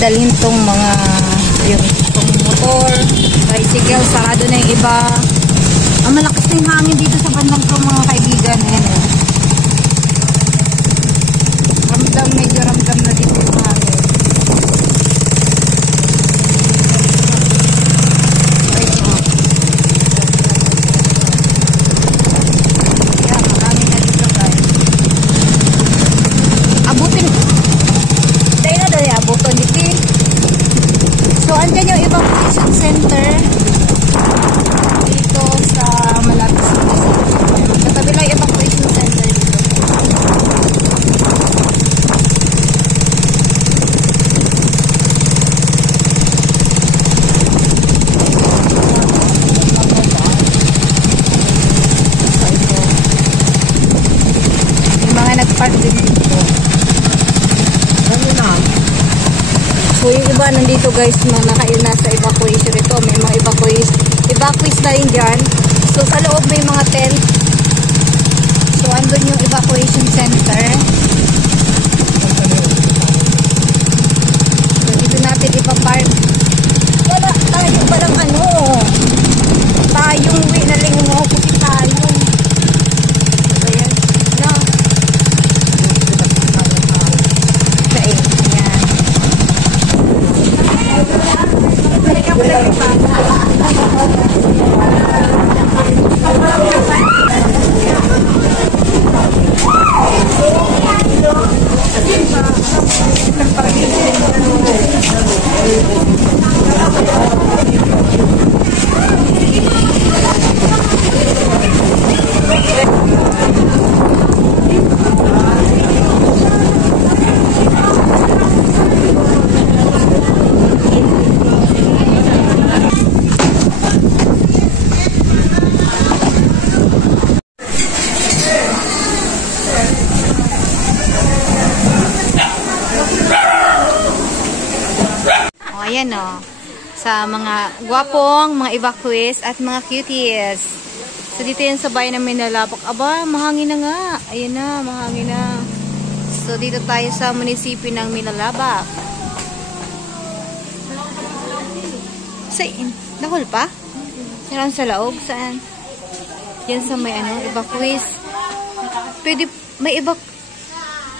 dalhin tong mga yung motor, tricycle, sarado na yung iba. Ang malakas na yung hangin dito sa bandang to mga kaibigan. Ayan o. Medyo ramdam na dito yung hangin. Ayan, hangin na dito guys. Abutin. Dahil na dahil abutin dito. So, andyan yung evacuation center. Dito sa malapit sa munisipyo. Katabi lang yung evacuation center dito. Nag-park din dito. So yung iba nandito guys, nasa evacuation ito. May mga evacuees na rin dyan. So sa loob may mga tent. So andun yung evacuation center. So dito natin ipapark. Wala tayo palang ano. Tayong winaling mo kasi tayong. Ayan o, sa mga gwapong, mga evacuees at mga cuties. So dito yan sa bayan ng Minalabak. Aba, mahangin na nga. Ayan na, mahangin na. So dito tayo sa munisipyo ng Minalabak. Saan? Nakul pa? Yan sa laog? Saan? Yan sa may evacuees. Pwede, may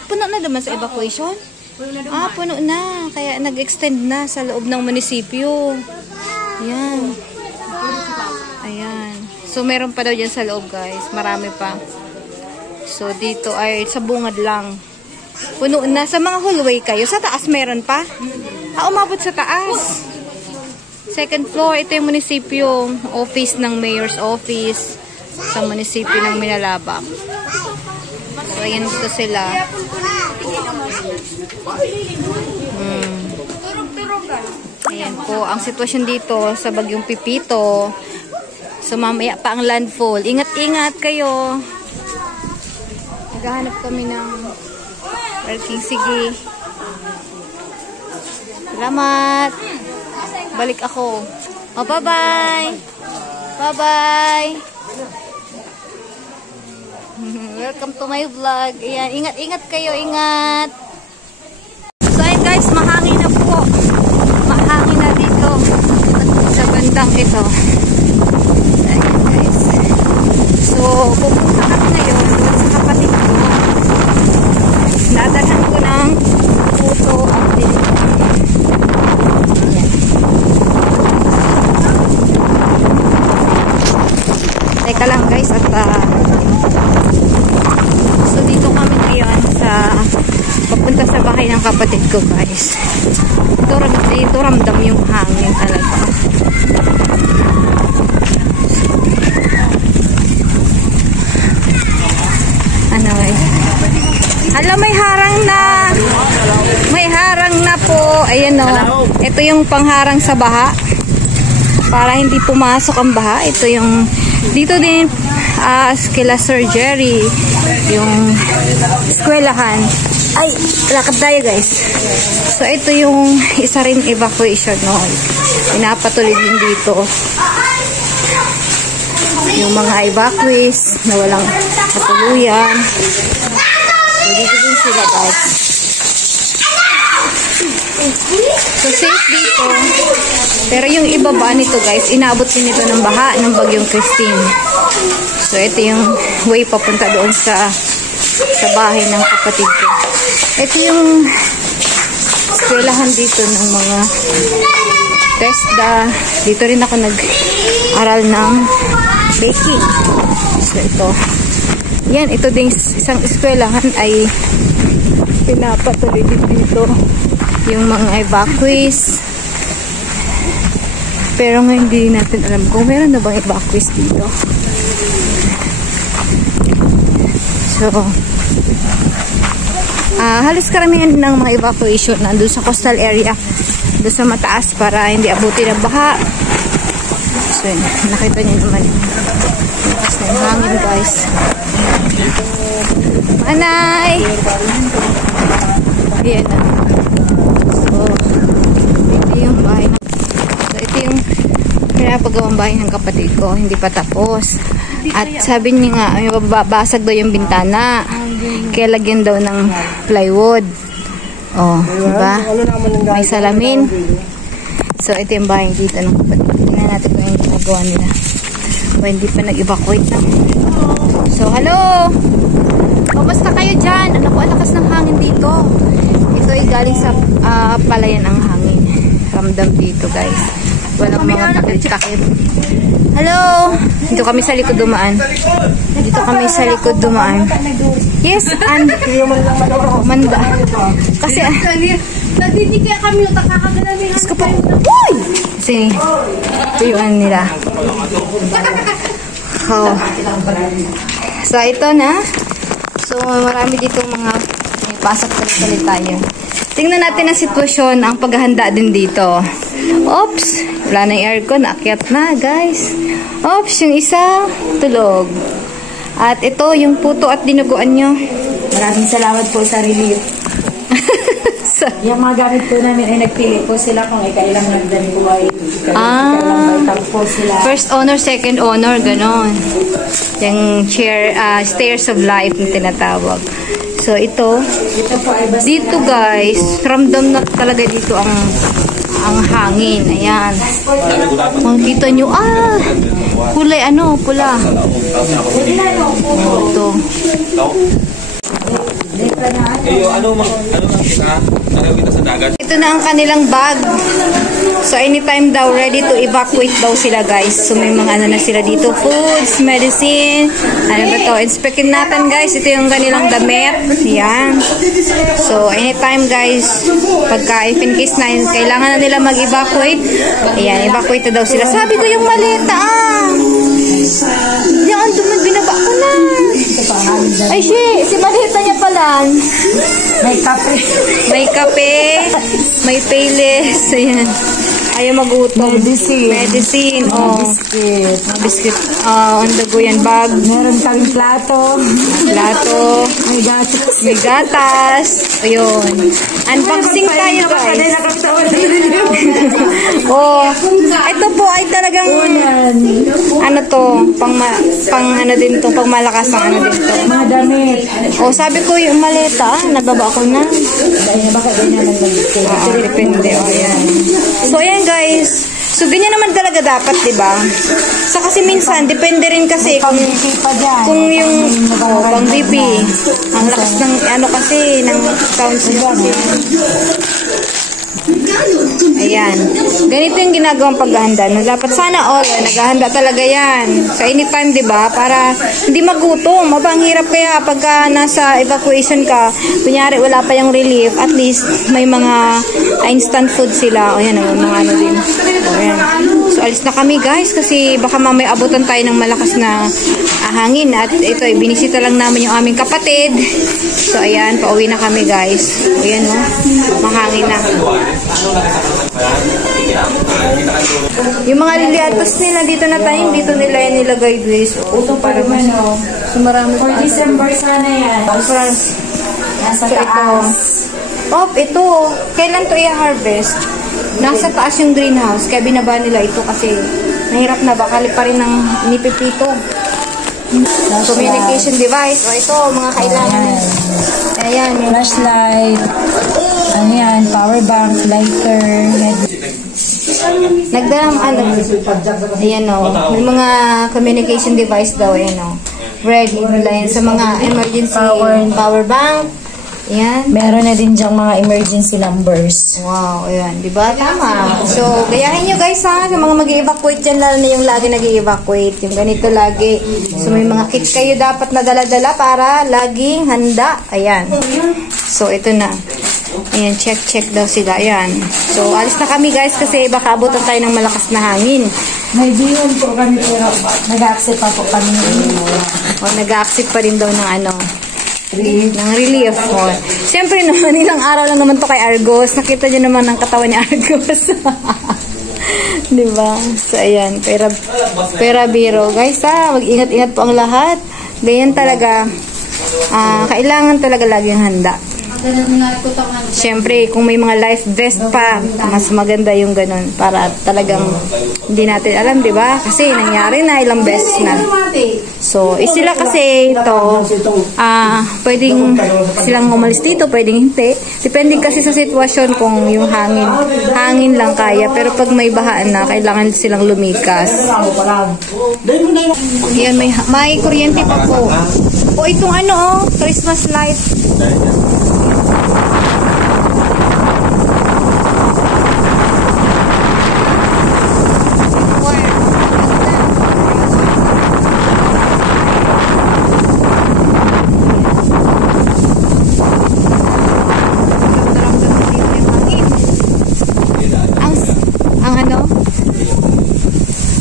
puno na naman sa evacuation? Ah, puno na. Kaya nag-extend na sa loob ng munisipyo. Ayan. Ayan. So, meron pa daw dyan sa loob, guys. Marami pa. So, dito ay sa bungad lang. Puno na. Sa mga hallway kayo. Sa taas meron pa? Ah, umabot sa taas. Second floor. Ito yung munisipyo. Office ng mayor's office. Sa munisipyo ng Minalabak. So, ayan dito sila. Ayan po ang sitwasyon dito sa bagyong Pipito. So mamaya pa ang landfall. Ingat-ingat kayo. Naghahanap kami ng parking. Sige. Salamat. Balik ako. Oh, bye-bye. Bye-bye. Welcome to my vlog. Ayan, ingat-ingat kayo. Ingat. So ayun guys, mahangin na po. Mahangin na dito sa bandang ito. Ayan guys. So pupunta kami ngayon sa kapatid ko. Dadalhan ko ng puto update. Ayan. Teka lang guys at so dito kami ngayon sa papunta sa bahay ng kapatid ko guys. Ito ramdam yung hangin talaga. Ano guys? Hala, may harang na. May harang na po. Ayan o. Ito yung pangharang sa baha. Para hindi pumasok ang baha. Ito yung dito din kila Sir Jerry yung eskwelahan. Ay, lakad tayo guys. So ito yung isa rin evacuation noon. Pinapatuloy din dito yung mga evacuees na walang katuluyan. So dito din sila guys. So, safe dito. Pero yung ibaba nito, guys, inaabot din ito ng baha ng bagyong Christine. So, ito yung way papunta doon sa bahay ng kapatid ko. Ito yung eskwelahan dito ng mga TESDA. Dito rin ako nag-aral ng baking. So, ito. Yan, ito din isang eskwelahan ay pinapatuloy din dito yung mga evacuees. Pero ngayon hindi natin alam kung meron na bang evacuees dito. So, halos karamihan ng mga evacuation nandun sa coastal area, doon sa mataas para hindi abutin ng baha. So, nakita niyo naman yung lakas ng hangin, guys. Manay! Ayan na. So, ito yung bahay na. So, ito yung pinapagawang bahay ng kapatid ko. Hindi pa tapos. At sabi niya nga, may babasag daw yung bintana. Kaya lagyan daw ng plywood. Oh, diba? May salamin. So, ito yung bahay dito ng kapatid. Tingnan natin kung yung ginagawa nila. O, hindi pa nag-evacuate na. So, hello! Kamusta kayo dyan? Ano po, ang lakas ng hangin dito. Ito ay galing sa palayan ang hangin. Ramdam dito, guys. Walang mga takip-takip. Hello! Dito kami sa likod dumaan. Dito kami sa likod dumaan. Yes, and manda. Kasi, nagdidig kaya kami yung takakagalamin. Diyos ko po. Uy! Kasi, ito yung ano nila. Oh. So, ito na. So, marami ditong mga may pasok ulit tayo. Tingnan natin ang sitwasyon, ang paghahanda din dito. Oops! Wala na yung aircon. Akyat na, guys. Oops! Yung isa, tulog. At ito, yung puto at dinuguan nyo. Maraming salamat po sa relief. Yung mga gamit po namin ay nagpili po sila kung ikailang nagdan po ay ikailang baitang po sila. First owner, second owner, ganon. Yung chair, stairs of life na tinatawag. So, ito po ay basta dito, guys, ramdam na talaga dito ang hangin. Ayan. Makikita nyo, kulay ano, pula. Ito. Ito na ang kanilang bag. So, anytime daw, ready to evacuate daw sila, guys. So, may mga ano na sila dito. Foods, medicine. Ano ba to? Inspectin natin, guys. Ito yung kanilang damit. Yan. So, anytime, guys, pagka if in case na kailangan na nila mag-evacuate, ayan, evacuate na daw sila. Sabi ko yung maleta, yan, binaba ko na. Ay, si maleta niya pala. may kape. May kape, may payless, ayan. Ayaw mag-utong. Medicine, oh. Biscuit. Biscuit, on the go yan, bag. Meron kaming plato. May gatas. Ayun. Unboxing tayo, guys. Oh, ito po ay talagang ano to, pang ano din to, pang malakas ang ano din to. Mga damit. Oh, sabi ko yung maleta, nababa ko na. Baka ganyan naman mag-biscuit. Depende, oh, yan. So, ayan, guys. So, ganyan naman talaga dapat, diba? So, kasi minsan, depende rin kasi kung yung pang VP. Ang lakas ng, ano kasi, ng sounds nyo kasi. Ayan. Ganito yung ginagawang paghahanda. No? Dapat sana all, naghahanda talaga yan. So, anytime, diba? Para hindi magutom. Mabang hirap kaya pagka nasa evacuation ka, kunyari wala pa yung relief, at least may mga instant food sila. O yan, mga ano din. O yan. So, alis na kami, guys, kasi baka mamaya abutan tayo ng malakas na hangin. At ito, binisita lang namin yung aming kapatid. So, ayan, pauwi na kami, guys. O yan, no? Mahangin na. Yung mga liliatos nila dito na tayo, dito nila yan nilagay, guys. So, para mas, so, marami for December sana yan. Nasa taas. Ito. Kailan to i-harvest? Nasa taas yung greenhouse. Kaya binaba nila ito kasi nahirap na. Baka pa rin ng nipipito. Communication device. O ito, mga kailangan. Ayan. Flashlight. Ano yan? Power bank, lighter, Nagdalang ayan o, may mga communication device daw, ayan o. Ready nila yan sa mga emergency power bank. Ayan. Meron na din dyang mga emergency numbers. Wow, ayan. Diba? Tama. So, gayahin nyo guys ha, sa mga mag-evacuate dyan, lalo na yung lagi nag-evacuate. Yung ganito lagi. So, may mga kits kayo dapat na dala-dala para laging handa. Ayan. So, ito na. Ayan, check daw sila. Ayan. So, alis na kami guys kasi baka abutan tayo ng malakas na hangin. May bihon po kami pero nag-accept pa po kami. O, nag-accept pa rin daw ng ano, ng relief. O, siyempre naman, ilang araw lang naman to kay Argos. Nakita nyo naman ang katawan ni Argos. Diba? So, ayan. Pera biro. Guys, mag-ingat-ingat po ang lahat. Ganyan talaga. Kailangan talaga laging handa. Siyempre, kung may mga life vest pa, mas maganda yung ganun para talagang hindi natin alam, di ba? Kasi nangyari na ilang beses na. So, sila kasi ito, pwedeng silang umalis dito, pwedeng hindi. Depende kasi sa sitwasyon kung yung hangin lang kaya. Pero pag may bahaan na, kailangan silang lumikas. Yan, may kuryente pa po. O, itong ano, Christmas light.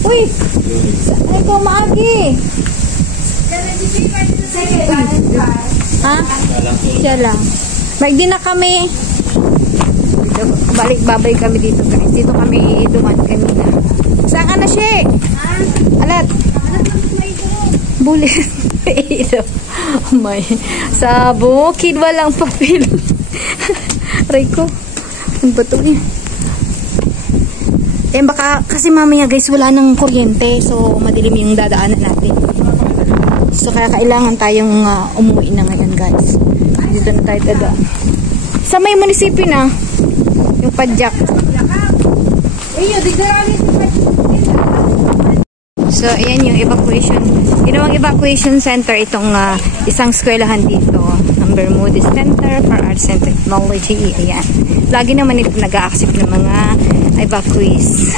Uy! Ay ko maagi! Ha? Siya lang. Magdi na kami. Babay kami dito guys. Dito kami duman kanina. Saan ka na siya? Alat? Bulit. Sa bukid walang papel. Rico. Ano ba ito eh? Eh baka kasi mamaya guys wala nang kuryente, so madilim yung dadaanan natin. So kaya kailangan tayong umuwi na ngayon guys. Dito na tayo dadaan. Sa may munisipyo na yung Padjak. So ayan yung evacuation. Ginawang evacuation center itong isang eskwelahan dito. Bermudez Center for Arts and Technology. Ayan. Lagi naman ito nag-a-accept ng mga evacuees.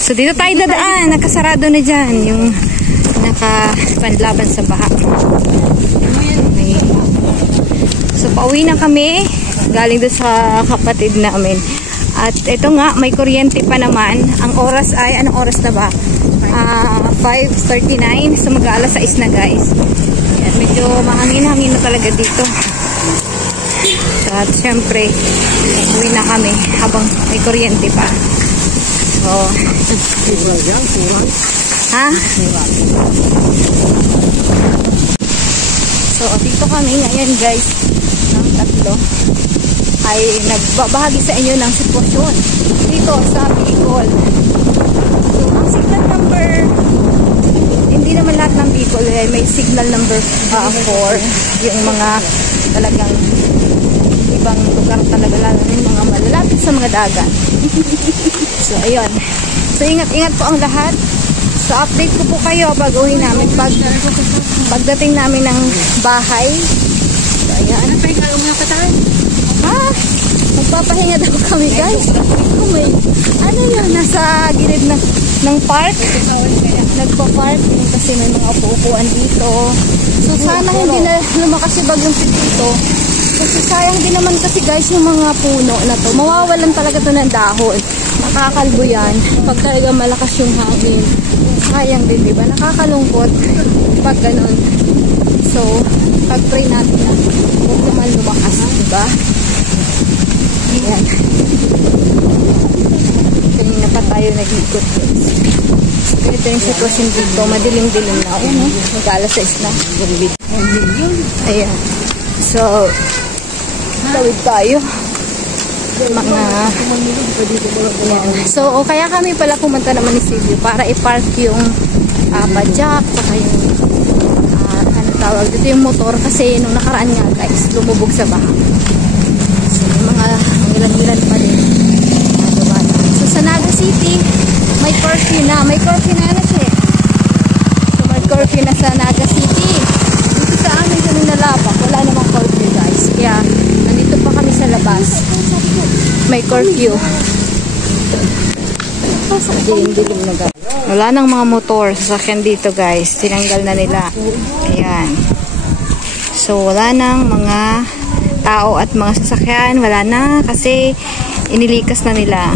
So, dito tayo dadaan. Nakasarado na dyan. Yung nakapanlaban sa baha. Okay. So, pauwi na kami. Galing doon sa kapatid namin. At ito nga, may kuryente pa naman. Ang oras ay, anong oras na ba? 5:39. So, mag-aalas 6 na guys. Ayan, medyo mahangin-hangin na talaga dito. At syempre, uwi na kami habang may kuryente pa. So, ha? So, dito kami ngayon guys, ng tatlo, ay nagbabahagi sa inyo ng sitwasyon dito sa Bicol. So, ang signal number, hindi naman lahat ng Bicol eh, may signal number 4, yung mga talagang ibang lugar talaga, lalo na yung mga malalapit sa mga dagat. So, ayun. So, ingat-ingat po ang lahat. So, update ko po kayo pag uwi namin, pagdating namin ng bahay. So, ayan. Ha? Magpapahinga daw kami, guys. Oh my. Ano yun? Nasa gilid ng park. Nagpa-park. Kasi may mga upo-upuan dito. So, sana hindi na lumakas yung bagyong dito. Kasi sayang din naman kasi guys yung mga puno na to. Mawawalan talaga to ng dahon. Nakakalbo yan. Pag talaga malakas yung hangin. Sayang din, diba? Nakakalungkot pag ganun. So, pag-pray natin na huwag naman lumakas, diba? Ayan. Kanina pa tayo nag-ikot. Ganito yung sitwasyon dito. Madilim-dilim na. Ayan, no? Mag-alas 6 na. Ayan. So, tawid tayo. Mga, ayan. So, kaya kami pala pumunta naman ni Silvio para i-park yung Padjak, saka yung ano tawag dito yung motor kasi nung nakaraan nga guys, lumubog sa baha. So, mga ilan-ilan pa din. So sa Naga City, may curfew na. May curfew na siya. So may curfew na sa Naga City. Dito sa amin sa Nalabak, wala namang curfew guys. Kaya nandito pa kami sa labas. May curfew. Dilim na guys. Wala nang mga motor sasakyan dito guys. Tinanggal na nila. Ayan. So wala nang mga tao at mga sasakyan. Wala na kasi inilikas na nila.